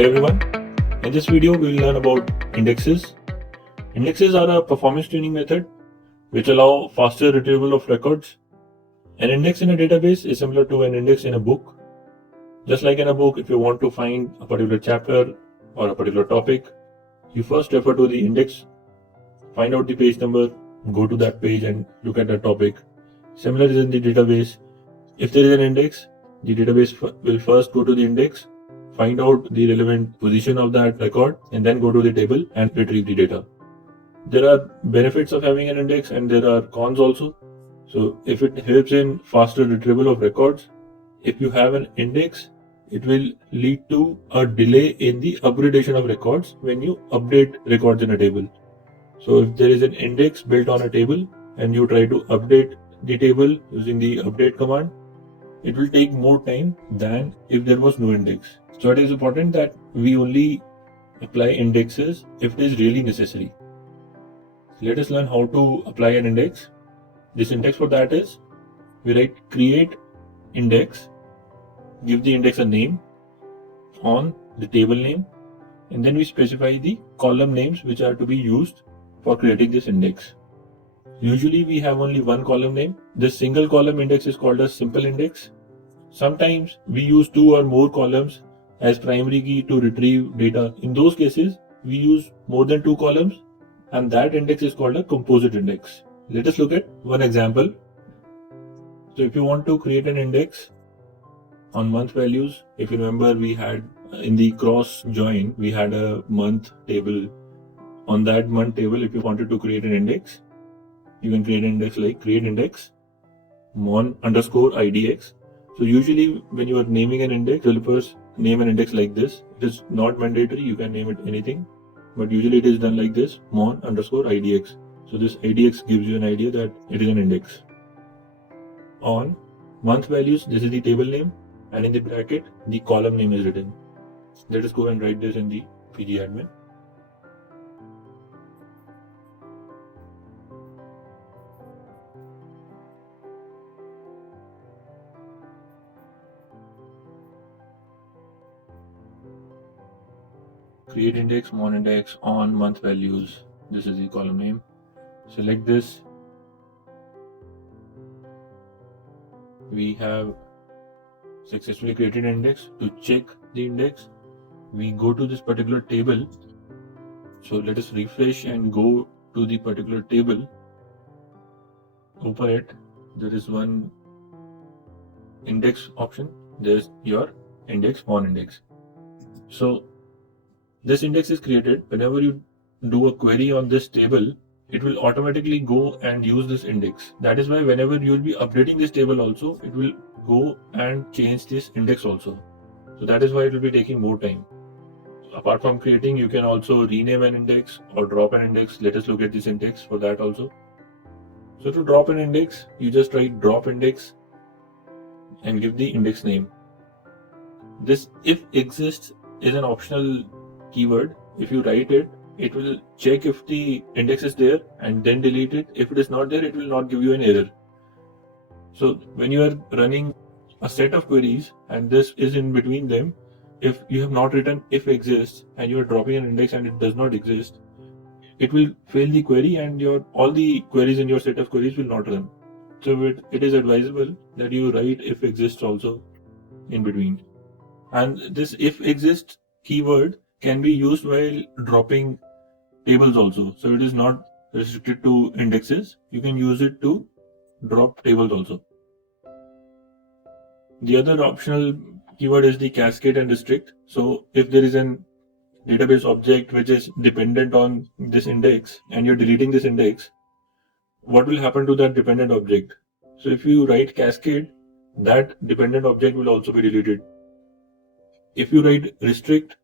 Hi everyone, in this video we will learn about indexes. Indexes are a performance tuning method which allow faster retrieval of records. An index in a database is similar to an index in a book. Just like in a book, if you want to find a particular chapter or a particular topic, you first refer to the index, find out the page number, go to that page and look at that topic. Similar is in the database. If there is an index, the database will first go to the index, find out the relevant position of that record, and then go to the table and retrieve the data. There are benefits of having an index and there are cons also. So if it helps in faster retrieval of records, if you have an index, it will lead to a delay in the upgradation of records when you update records in a table. So if there is an index built on a table and you try to update the table using the update command, it will take more time than if there was no index. So it is important that we only apply indexes if it is really necessary. Let us learn how to apply an index. The syntax for that is, we write create index, give the index a name on the table name, and then we specify the column names which are to be used for creating this index. Usually we have only one column name. This single column index is called a simple index. Sometimes we use two or more columns as primary key to retrieve data. In those cases, we use more than two columns, and that index is called a composite index. Let us look at one example. So if you want to create an index on month values, if you remember, we had in the cross join, we had a month table. On that month table, if you wanted to create an index, you can create an index like create index mon_idx. So usually when you are naming an index, developers name an index like this. It is not mandatory, you can name it anything, but usually it is done like this, mon_idx. So this idx gives you an idea that it is an index. On month values, this is the table name, and in the bracket, the column name is written. Let us go and write this in the pgadmin. Create index, mon index, on month values. This is the column name. Select this. We have successfully created an index. To check the index, we go to this particular table. So let us refresh and go to the particular table. Open it. There is one index option. There's your index, mon index. So this index is created. Whenever you do a query on this table, it will automatically go and use this index. That is why whenever you will be updating this table also, it will go and change this index also. So that is why it will be taking more time. Apart from creating, you can also rename an index or drop an index. Let us look at this index for that also. So to drop an index, you just write drop index and give the index name. This if exists is an optional keyword. If you write it, it will check if the index is there and then delete it. If it is not there, it will not give you an error. So when you are running a set of queries and this is in between them, if you have not written if exists and you are dropping an index and it does not exist, it will fail the query and all the queries in your set of queries will not run. So it is advisable that you write if exists also in between. And this if exists keyword can be used while dropping tables also. So it is not restricted to indexes. You can use it to drop tables also. The other optional keyword is the cascade and restrict. So if there is an database object which is dependent on this index and you're deleting this index, what will happen to that dependent object? So if you write cascade, that dependent object will also be deleted. If you write restrict,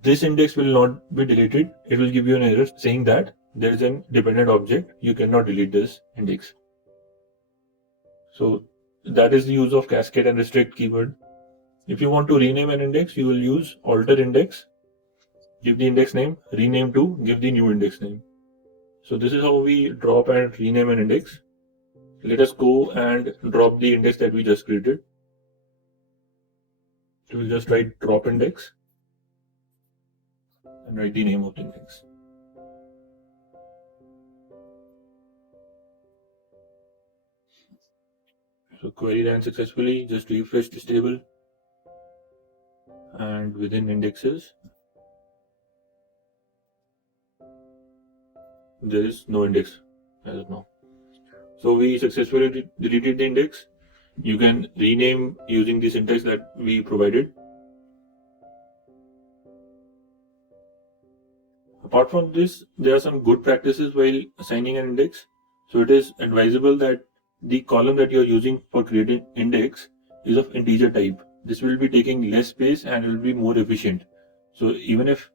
this index will not be deleted. It will give you an error saying that there is a dependent object. You cannot delete this index. So that is the use of cascade and restrict keyword. If you want to rename an index, you will use alter index, give the index name, rename to, give the new index name. So this is how we drop and rename an index. Let us go and drop the index that we just created. So we'll just write drop index. and write the name of the index. So query ran successfully. Just refresh this table, and within indexes there is no index as of now. So we successfully deleted the index. You can rename using the syntax that we provided. Apart from this, there are some good practices while assigning an index. So it is advisable that the column that you are using for creating index is of integer type. This will be taking less space and will be more efficient. So even if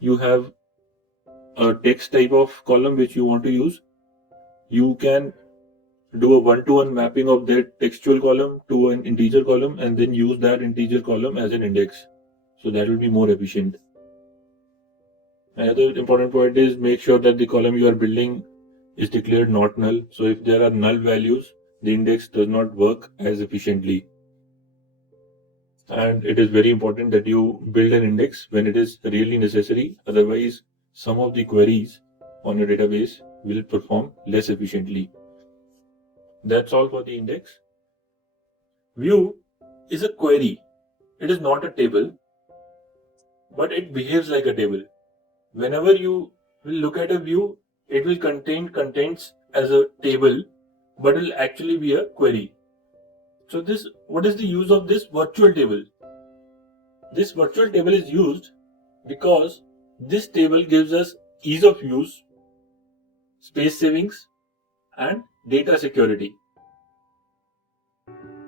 you have a text type of column which you want to use, you can do a one-to-one mapping of that textual column to an integer column and then use that integer column as an index. So that will be more efficient. Another important point is make sure that the column you are building is declared not null. So if there are null values, the index does not work as efficiently. And it is very important that you build an index when it is really necessary. Otherwise, some of the queries on your database will perform less efficiently. That's all for the index. View is a query. It is not a table, but it behaves like a table. Whenever you will look at a view, it will contain contents as a table, but will actually be a query. So what is the use of this virtual table? This virtual table is used because this table gives us ease of use, space savings, and data security.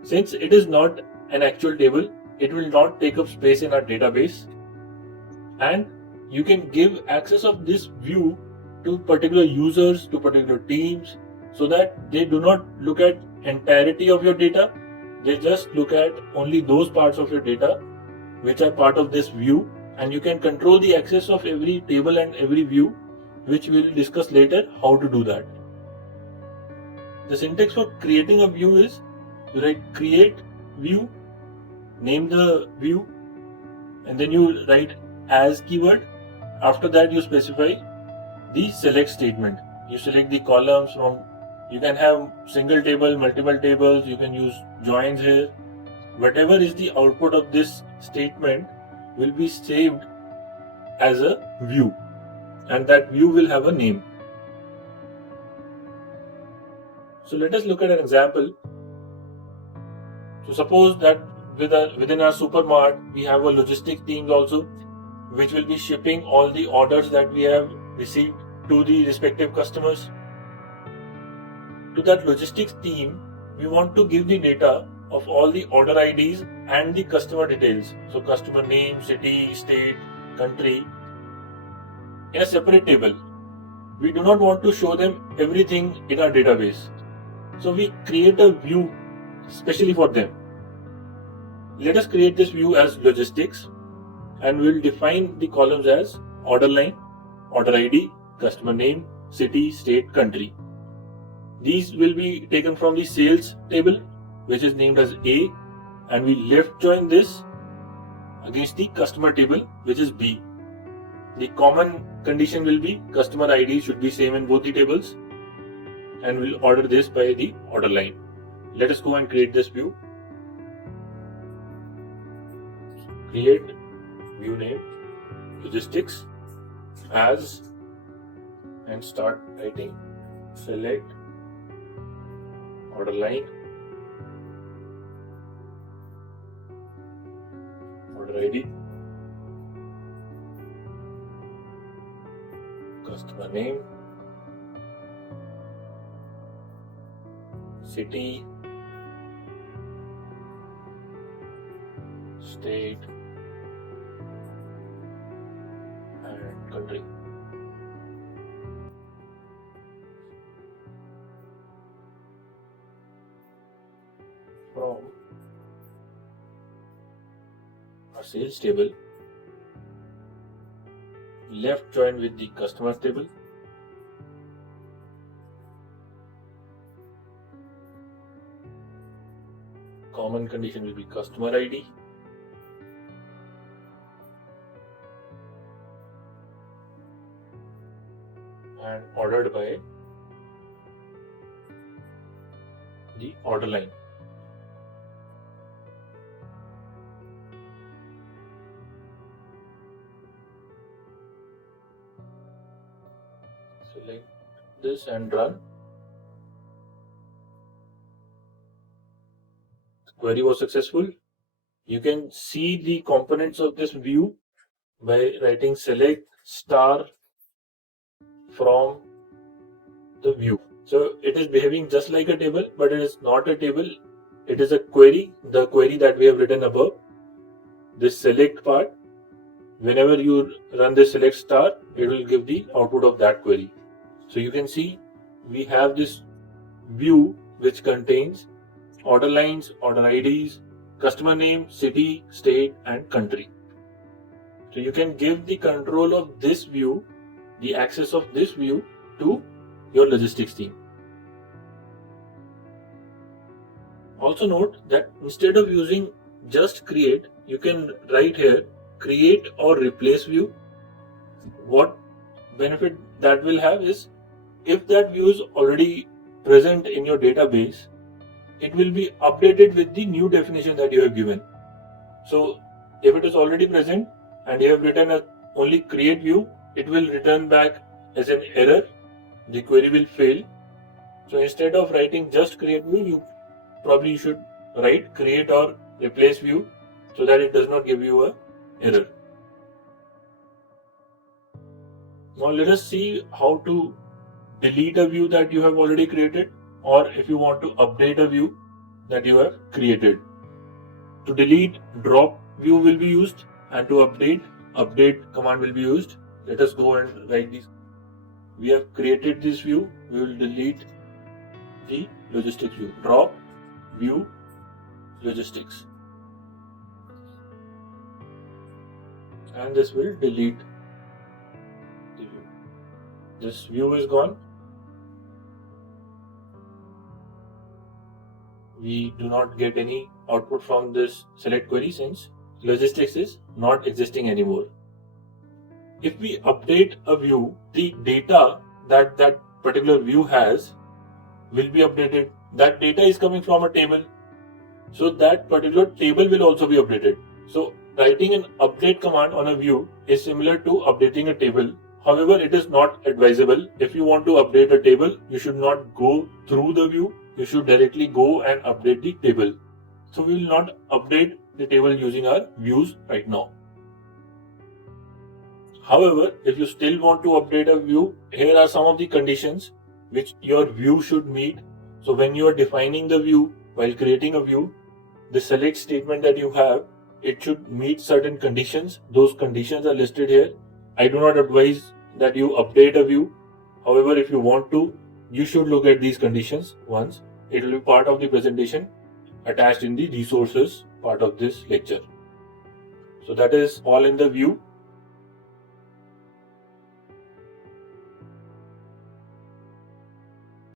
Since it is not an actual table, it will not take up space in our database, and you can give access of this view to particular users, to particular teams, so that they do not look at entirety of your data. They just look at only those parts of your data which are part of this view, and you can control the access of every table and every view, which we will discuss later how to do that. The syntax for creating a view is you write create view, name the view, and then you write as keyword. After that, you specify the select statement. You select the columns from, you can have single table, multiple tables, you can use joins here. Whatever is the output of this statement will be saved as a view, and that view will have a name. So let us look at an example. So suppose that within our supermart we have a logistics team also, which will be shipping all the orders that we have received to the respective customers. To that logistics team, we want to give the data of all the order IDs and the customer details. So customer name, city, state, country in a separate table. We do not want to show them everything in our database. So we create a view specially for them. Let us create this view as logistics, and we will define the columns as order line, order ID, customer name, city, state, country. These will be taken from the sales table, which is named as A, and we left join this against the customer table, which is B. The common condition will be customer ID should be same in both the tables, and we'll order this by the order line. Let us go and create this view. Create view name logistics as, and start writing select order line, order ID, customer name, city, state, and country. From our sales table, left join with the customers table, common condition will be customer ID, ordered by the order line. Select this and run. The query was successful. You can see the components of this view by writing select star from the view. So it is behaving just like a table, but it is not a table. It is a query, the query that we have written above. This select part, whenever you run this select star, it will give the output of that query. So you can see we have this view which contains order lines, order IDs, customer name, city, state, and country. So you can give the control of this view, the access of this view to your logistics team. Also note that instead of using just create, you can write here create or replace view. What benefit that will have is if that view is already present in your database, it will be updated with the new definition that you have given. So if it is already present and you have written a only create view, it will return back as an error. The query will fail. So instead of writing just create view, you probably should write create or replace view so that it does not give you a error. Now let us see how to delete a view that you have already created, or if you want to update a view that you have created. To delete, drop view will be used, and to update command will be used. Let us go and write these. We have created this view. We will delete the logistics view. Drop view logistics, and this will delete the view. This view is gone. We do not get any output from this select query since logistics is not existing anymore. If we update a view, the data that that particular view has will be updated. That data is coming from a table, so that particular table will also be updated. So writing an update command on a view is similar to updating a table. However, it is not advisable. If you want to update a table, you should not go through the view. You should directly go and update the table. So we will not update the table using our views right now. However, if you still want to update a view, here are some of the conditions which your view should meet. So when you are defining the view while creating a view, the select statement that you have, it should meet certain conditions. Those conditions are listed here. I do not advise that you update a view. However, if you want to, you should look at these conditions once. It will be part of the presentation attached in the resources part of this lecture. So that is all in the view.